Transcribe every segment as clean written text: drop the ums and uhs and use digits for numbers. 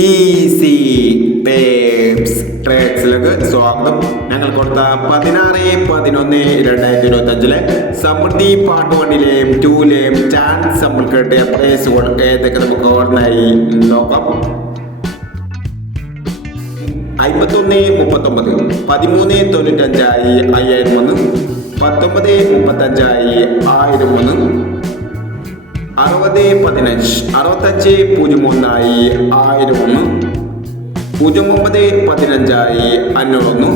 Easy tapes ട്രേഡ്സിലേക്ക് സ്വാഗതം. ഞങ്ങൾ കൊടുത്ത 16/11/2025 സമൃദ്ധി പാർട്ട് 1-ലെയും 2-ലെയും ചാൻസ് നമ്മൾ കിട്ടിയ പ്രൈസുകൾ ഏതൊക്കെ നമുക്ക് ഓർമ്മയായി നോക്കാം. 51-39 13.95 5000 വന്നു. 19.35 1000 വന്നു. 60-15 65.03 1000 വന്നു. 09-15 500 വന്നു.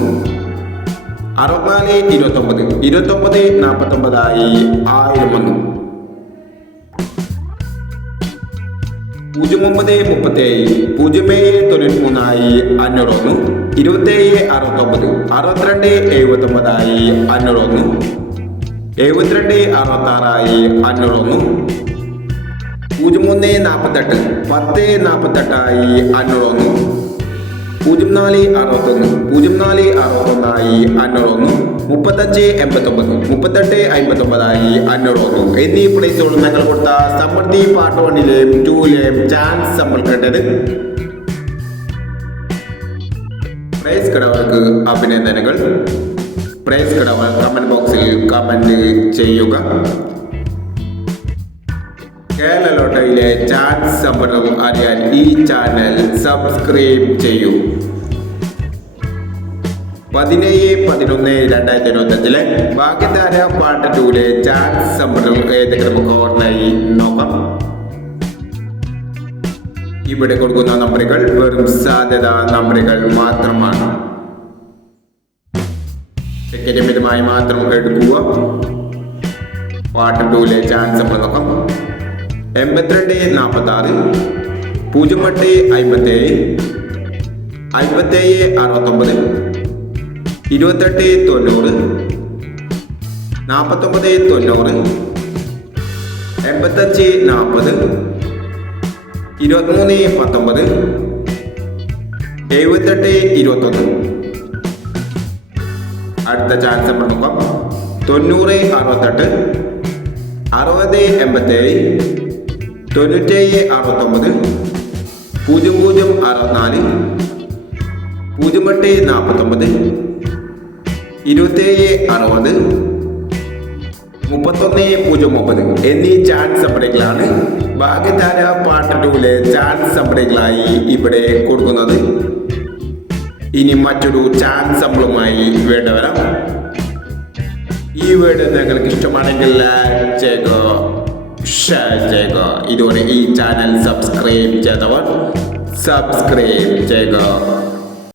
64-29 29.49 1000 വന്നു. 09-37 07.93 500 വന്നു. 27-69 62.79 500 വന്നു. 72-66 500 വന്നു. 03-48 10.48 500 വന്നു. 04-61 04-61 500 വന്നു. 35-89 38.59 500 വന്നു. എന്നീ പ്രൈസുകൾ ഞങ്ങൾ കൊടുത്ത സമൃദ്ധി പാർട്ട് 1-ലെയും 2-ലെയും ചാൻസ് നമ്മൾ കേട്ടത്. പ്രൈസ് കിടവർക്ക് അഭിനന്ദനങ്ങൾ. പ്രൈസ് കിടവർ കമന്റ് ബോക്സിൽ കമന്റ് ചെയ്യുക. കേരള ലോട്ടറിയിലെ ചാൻസ് സമ്പന്നം അറിയാൻ ഈ ചാനൽ സബ്സ്ക്രൈബ് ചെയ്യൂ. 17-11-2025 ഭാഗ്യധാര പാർട്ട് 2-ലെ ചാൻസ് സമ്പന്നം ഏതൊക്കെ നമുക്ക് ഓർമ്മയായി നോക്കാം. ഇവിടെ കൊടുക്കുന്ന നമ്പറുകൾ വെറും സാധ്യത നമ്പറുകൾ മാത്രമാണ്. ടിക്കറ്റ് മിതമായി മാത്രം എടുക്കുക. പാർട്ട് 2-ലെ ചാൻസ് നമ്മൾ നോക്കാം. 82-46 08-57 57-69 28-90 49-90 85-40 23-19 78-21. അടുത്ത ചാൻസ് നമ്മൾ നോക്കാം. 90-68 60-87 97-69 00-64 08-49 27-60 31-09 എന്നീ ചാൻസ് നമ്പറുകളാണ് ഭാഗ്യധാര പാർട്ട് 2-ലെ ചാൻസ് നമ്പറുകളായി ഇവിടെ കൊടുക്കുന്നത്. ഇനി മറ്റൊരു ചാൻസ് നമ്പറുമായി വീണ്ടും വരാം. ഈ വീഡിയോ നിങ്ങൾക്ക് ഇഷ്ടമാണെങ്കിൽ ലൈക്ക് ചെയ്യുക, ഷെയർ ചെയ്യുക. ഇതുവരെ ഈ ചാനൽ സബ്സ്ക്രൈബ് ചെയ്തവർ സബ്സ്ക്രൈബ് ചെയ്യുക.